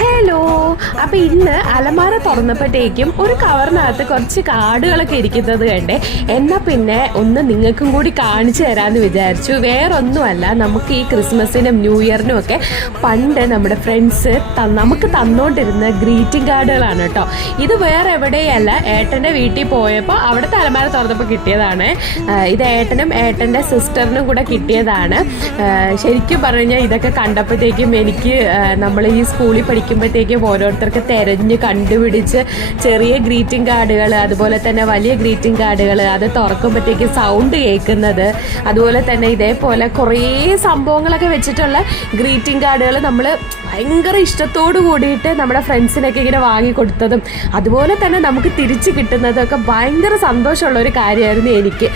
Hello. അപ്പൊ ഇന്ന് അലമാര തുറന്നപ്പോഴത്തേക്കും ഒരു കവറിനകത്ത് കുറച്ച് കാർഡുകളൊക്കെ ഇരിക്കുന്നത് കണ്ടേ. എന്നാ പിന്നെ ഒന്ന് നിങ്ങൾക്കും കൂടി കാണിച്ചു തരാമെന്ന് വിചാരിച്ചു. വേറൊന്നുമല്ല, നമുക്ക് ഈ ക്രിസ്മസിനും ന്യൂ ഇയറിനും ഒക്കെ പണ്ട് നമ്മുടെ ഫ്രണ്ട്സ് നമുക്ക് തന്നോണ്ടിരുന്ന ഗ്രീറ്റിംഗ് കാർഡുകളാണ് കേട്ടോ. ഇത് വേറെ എവിടെയല്ല, ഏട്ടൻ്റെ വീട്ടിൽ പോയപ്പോൾ അവിടുത്തെ അലമാര തുറന്നപ്പോൾ കിട്ടിയതാണ്. ഇത് ഏട്ടനും ഏട്ടൻ്റെ സിസ്റ്ററിനും കൂടെ കിട്ടിയതാണ്. ശരിക്കും പറഞ്ഞാൽ ഇതൊക്കെ കണ്ടപ്പോഴത്തേക്കും എനിക്ക് നമ്മൾ ഈ സ്കൂളിൽ പഠിക്കുമ്പോഴത്തേക്കും ഓരോരുത്തർക്ക് തിരഞ്ഞ് കണ്ടുപിടിച്ച് ചെറിയ ഗ്രീറ്റിംഗ് കാർഡുകൾ, അതുപോലെ തന്നെ വലിയ ഗ്രീറ്റിംഗ് കാർഡുകൾ, അത് തുറക്കുമ്പോഴത്തേക്കും സൗണ്ട് കേൾക്കുന്നത്, അതുപോലെ തന്നെ ഇതേപോലെ കുറേ സംഭവങ്ങളൊക്കെ വെച്ചിട്ടുള്ള ഗ്രീറ്റിംഗ് കാർഡുകൾ നമ്മൾ ഭയങ്കര ഇഷ്ടത്തോടു കൂടിയിട്ട് നമ്മുടെ ഫ്രണ്ട്സിനൊക്കെ ഇങ്ങനെ വാങ്ങിക്കൊടുത്തതും അതുപോലെ തന്നെ നമുക്ക് തിരിച്ച് കിട്ടുന്നതും ഒക്കെ ഭയങ്കര സന്തോഷമുള്ള ഒരു കാര്യമായിരുന്നു എനിക്ക്.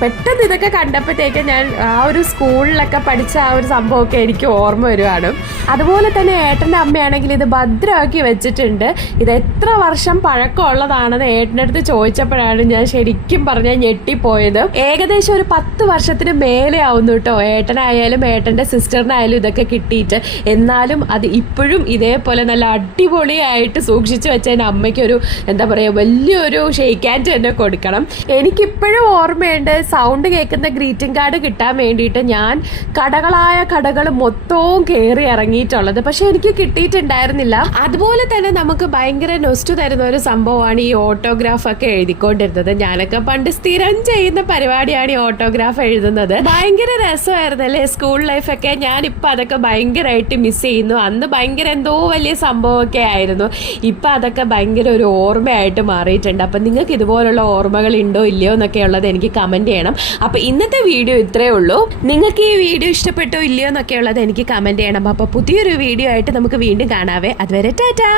പെട്ടെന്ന് ഇതൊക്കെ കണ്ടപ്പോഴത്തേക്ക് ഞാൻ ആ ഒരു സ്കൂളിലൊക്കെ പഠിച്ച ആ ഒരു സംഭവമൊക്കെ എനിക്ക് ഓർമ്മ വരുവാണ്. അതുപോലെ തന്നെ ഏട്ടൻ്റെ അമ്മയാണെങ്കിൽ ഇത് ഭദ്രമാക്കി വെച്ചിട്ടുണ്ട്. ഇത് എത്ര വർഷം പഴക്കമുള്ളതാണെന്ന് ഏട്ടൻ്റെ അടുത്ത് ചോദിച്ചപ്പോഴാണ് ഞാൻ ശരിക്കും പറഞ്ഞാൽ ഞെട്ടിപ്പോയത്. ഏകദേശം ഒരു 10 വർഷത്തിന് മേലെ ആവുന്നു കേട്ടോ ഏട്ടനായാലും ഏട്ടൻ്റെ സിസ്റ്ററിനായാലും ഇതൊക്കെ കിട്ടിയിട്ട്. എന്നാലും അത് ഇപ്പോഴും ഇതേപോലെ നല്ല അടിപൊളിയായിട്ട് സൂക്ഷിച്ചു വെച്ചതിന് അമ്മയ്ക്കൊരു എന്താ പറയുക, വലിയൊരു ഷെയ്ക്ക് ഹാൻഡ് തന്നെ കൊടുക്കണം. എനിക്കിപ്പോഴും ഓർമ്മയുണ്ട്, സൗണ്ട് കേൾക്കുന്ന ഗ്രീറ്റിംഗ് കാർഡ് കിട്ടാൻ വേണ്ടിയിട്ട് ഞാൻ കടകളായ കടകൾ മൊത്തവും കയറി ഇറങ്ങിയിട്ടുള്ളത്. പക്ഷെ എനിക്ക് കിട്ടിയിട്ടുണ്ടായിരുന്നില്ല. അതുപോലെ തന്നെ നമുക്ക് ഭയങ്കര നൊസ്റ്റു തരുന്ന ഒരു സംഭവമാണ് ഈ ഓട്ടോഗ്രാഫ് ഒക്കെ എഴുതിക്കൊണ്ടിരുന്നത്. ഞാനൊക്കെ പണ്ട് സ്ഥിരം ചെയ്യുന്ന പരിപാടിയാണ് ഈ ഓട്ടോഗ്രാഫ് എഴുതുന്നത്. ഭയങ്കര രസമായിരുന്നല്ലേ സ്കൂൾ ലൈഫൊക്കെ. ഞാനിപ്പോൾ അതൊക്കെ ഭയങ്കരമായിട്ട് മിസ് ചെയ്യുന്നു. അന്ന് ഭയങ്കര എന്തോ വലിയ സംഭവമൊക്കെ ആയിരുന്നു. ഇപ്പം അതൊക്കെ ഭയങ്കര ഒരു ഓർമ്മയായിട്ട് മാറിയിട്ടുണ്ട്. അപ്പം നിങ്ങൾക്ക് ഇതുപോലുള്ള ഓർമ്മകൾ ഉണ്ടോ ഇല്ലയോ എന്നൊക്കെ ഉള്ളത് എനിക്ക് കമൻറ്റ് ചെയ്യണം. അപ്പം ഇന്നത്തെ വീഡിയോ ഇത്രയേ ഉള്ളൂ. നിങ്ങൾക്ക് ഈ വീഡിയോ ഇഷ്ടപ്പെട്ടോ ഇല്ലയോ എന്നൊക്കെ ഉള്ളത് എനിക്ക് കമൻറ്റ് ചെയ്യണം. അപ്പോൾ പുതിയൊരു വീഡിയോ ആയിട്ട് നമുക്ക് വീണ്ടും കാണാവേ. അതുവരെ ടാറ്റാ.